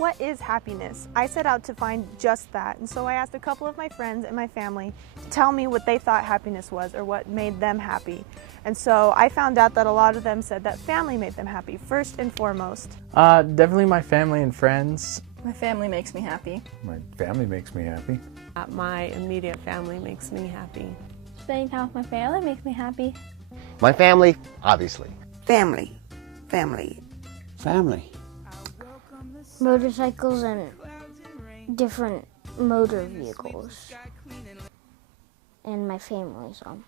What is happiness? I set out to find just that, and so I asked a couple of my friends and my family to tell me what they thought happiness was or what made them happy. And so I found out that a lot of them said that family made them happy, first and foremost. Definitely my family and friends. My family makes me happy. My family makes me happy. My immediate family makes me happy. Spending time with my family makes me happy. My family, obviously. Family. Family. Family. Motorcycles and different motor vehicles. And my family, so.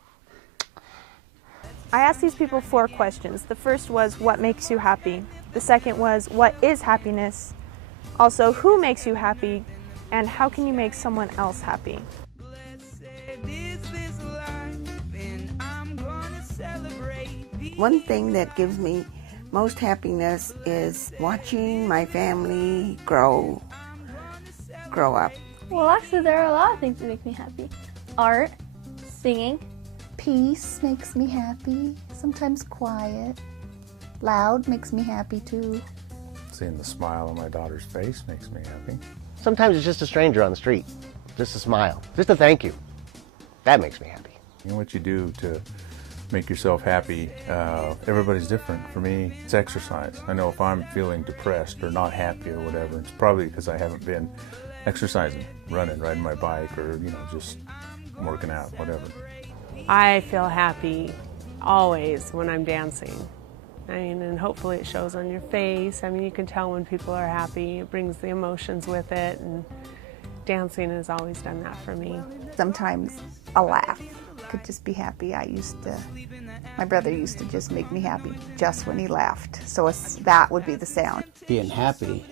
I asked these people 4 questions. The first was, what makes you happy? The second was, what is happiness? Also, who makes you happy? And how can you make someone else happy? One thing that gives me most happiness is watching my family grow up. Well, actually, there are a lot of things that make me happy. Art, singing. Peace makes me happy. Sometimes quiet. Loud makes me happy too. Seeing the smile on my daughter's face makes me happy. Sometimes it's just a stranger on the street. Just a smile. Just a thank you. That makes me happy. You know what you do to make yourself happy, everybody's different. For me, it's exercise. I know if I'm feeling depressed or not happy or whatever, it's probably because I haven't been exercising, running, riding my bike, or just working out, whatever. I feel happy always when I'm dancing. And hopefully it shows on your face. You can tell when people are happy. It brings the emotions with it, and dancing has always done that for me. Sometimes a laugh could just be happy. My brother used to just make me happy just when he laughed. So that would be the sound. Being happy,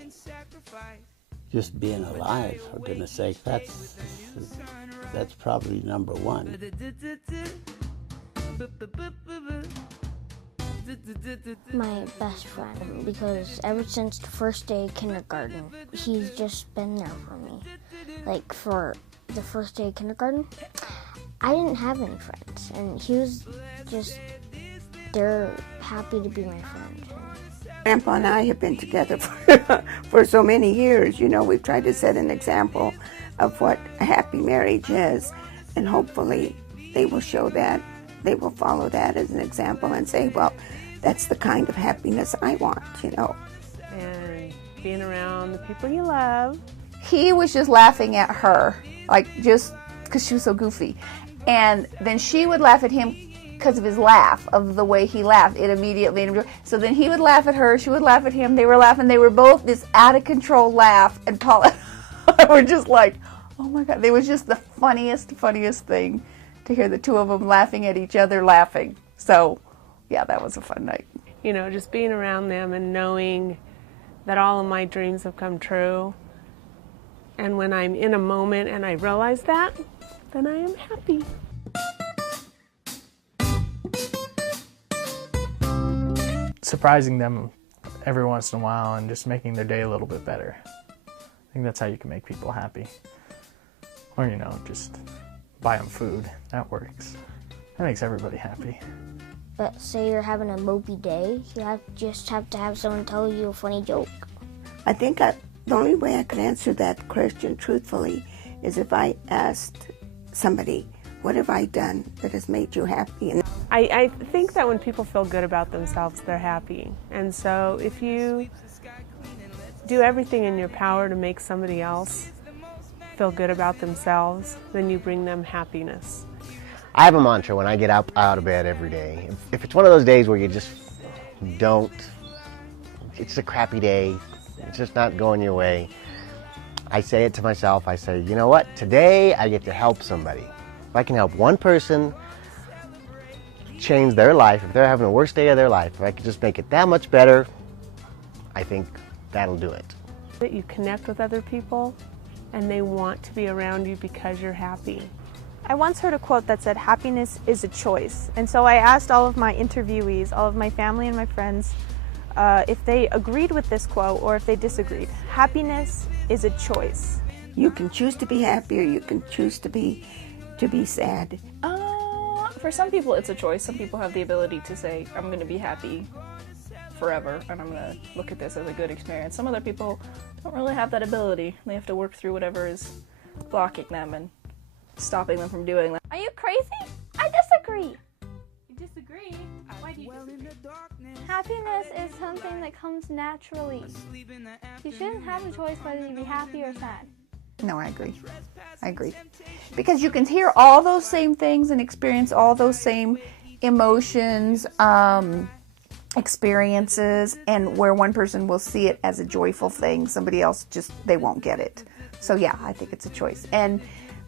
just being alive, for goodness sake, that's probably number one. My best friend, because ever since the first day of kindergarten, he's just been there for me. Like, for the first day of kindergarten, I didn't have any friends, and he was just there, happy to be my friend. Grandpa and I have been together for so many years. We've tried to set an example of what a happy marriage is, and hopefully they will show that. They will follow that as an example and say, well, that's the kind of happiness I want, And being around the people you love. He was just laughing at her, just because she was so goofy. And then she would laugh at him because of his laugh, of the way he laughed. It immediately made him. So then he would laugh at her, she would laugh at him, they were laughing. They were both this out-of-control laugh. And Paula and I were just like, oh my God. It was just the funniest thing to hear the two of them laughing at each other laughing. So, yeah, that was a fun night. Just being around them and knowing that all of my dreams have come true. And when I'm in a moment and I realize that, then I am happy. Surprising them every once in a while and just making their day a little bit better. I think that's how you can make people happy. Or, just buy them food. That works. That makes everybody happy. But say you're having a mopey day, you just have to have someone tell you a funny joke. I think the only way I could answer that question truthfully is if I asked somebody, what have I done that has made you happy? And I think that when people feel good about themselves, they're happy. And so if you do everything in your power to make somebody else feel good about themselves, then you bring them happiness. I have a mantra when I get out of bed every day. If it's one of those days where you just don't, it's a crappy day, it's just not going your way, I say it to myself. I say, you know what? Today I get to help somebody. If I can help one person change their life, if they're having the worst day of their life, if I can just make it that much better, I think that'll do it. That you connect with other people and they want to be around you because you're happy. I once heard a quote that said, happiness is a choice. And so I asked all of my interviewees, all of my family and my friends, if they agreed with this quote or if they disagreed. Happiness is a choice. You can choose to be happy or you can choose to be sad. For some people it's a choice. Some people have the ability to say, I'm going to be happy forever, and I'm going to look at this as a good experience. Some other people don't really have that ability. They have to work through whatever is blocking them and stopping them from doing that. Are you crazy? I disagree. You disagree? Why do you disagree? Happiness is something that comes naturally. You shouldn't have a choice whether you be happy or sad. No, I agree. I agree. Because you can hear all those same things and experience all those same emotions, experiences, and where one person will see it as a joyful thing, somebody else just, they won't get it. So yeah, I think it's a choice. And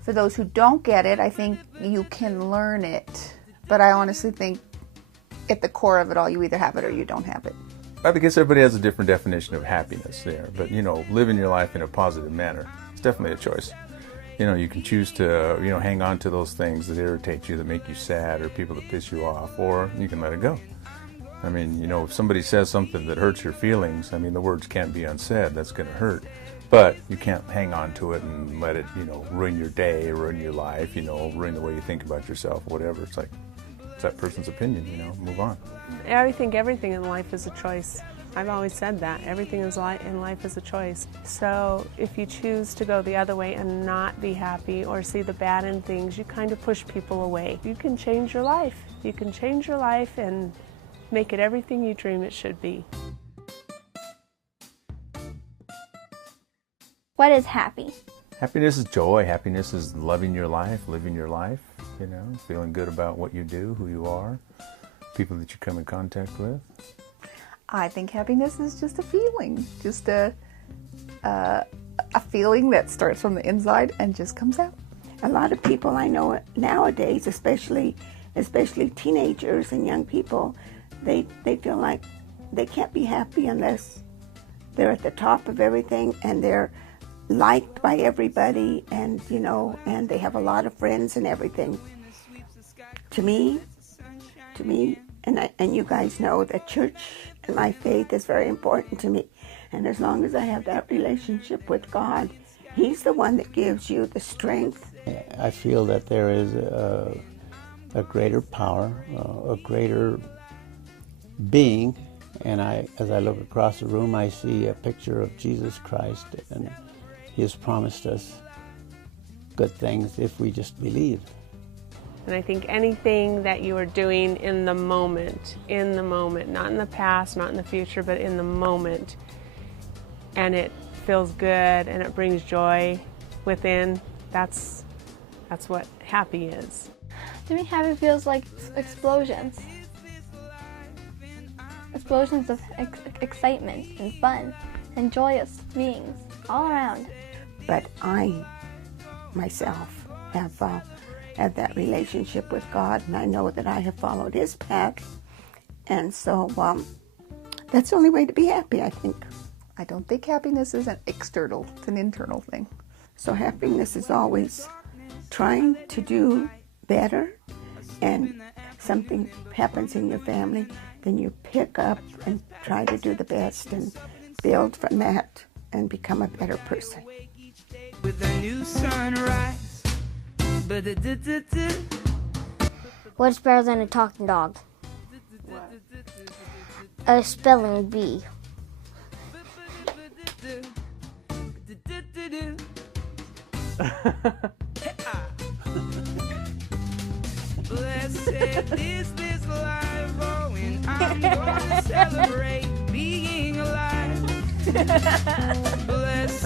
for those who don't get it, I think you can learn it. But I honestly think at the core of it all, you either have it or you don't have it. I guess everybody has a different definition of happiness there, but living your life in a positive manner, it's definitely a choice. You can choose to, hang on to those things that irritate you, that make you sad, or people that piss you off, or you can let it go. I mean, if somebody says something that hurts your feelings, I mean, the words can't be unsaid, that's going to hurt. But you can't hang on to it and let it, ruin your day, ruin your life, ruin the way you think about yourself, whatever. It's like, it's that person's opinion, move on. I think everything in life is a choice. I've always said that. Everything in life is a choice. So if you choose to go the other way and not be happy or see the bad in things, you kind of push people away. You can change your life. You can change your life and make it everything you dream it should be. What is happy? Happiness is joy. Happiness is loving your life, living your life, feeling good about what you do, who you are, people that you come in contact with. I think happiness is just a feeling, just a feeling that starts from the inside and just comes out. A lot of people I know nowadays, especially teenagers and young people, they feel like they can't be happy unless they're at the top of everything and they're liked by everybody, and and they have a lot of friends and everything. To me, and you guys know that church and my faith is very important to me. And as long as I have that relationship with God, He's the one that gives you the strength. I feel that there is a greater power, a greater being, and as I look across the room, I see a picture of Jesus Christ, and He has promised us good things if we just believe. And I think anything that you are doing in the moment, not in the past, not in the future, but in the moment, and it feels good and it brings joy within, that's what happy is. To me, happy feels like explosions. Explosions of excitement and fun and joyous beings all around. But I, myself, have that relationship with God, and I know that I have followed His path. And so that's the only way to be happy, I think. I don't think happiness is an external, it's an internal thing. So happiness is always trying to do better, and something happens in your family, then you pick up and try to do the best and build from that and become a better person. With a new sunrise. What's better than a talking dog? What? A spelling bee. Blessed is this life, oh, and I'm gonna celebrate being alive. Blessed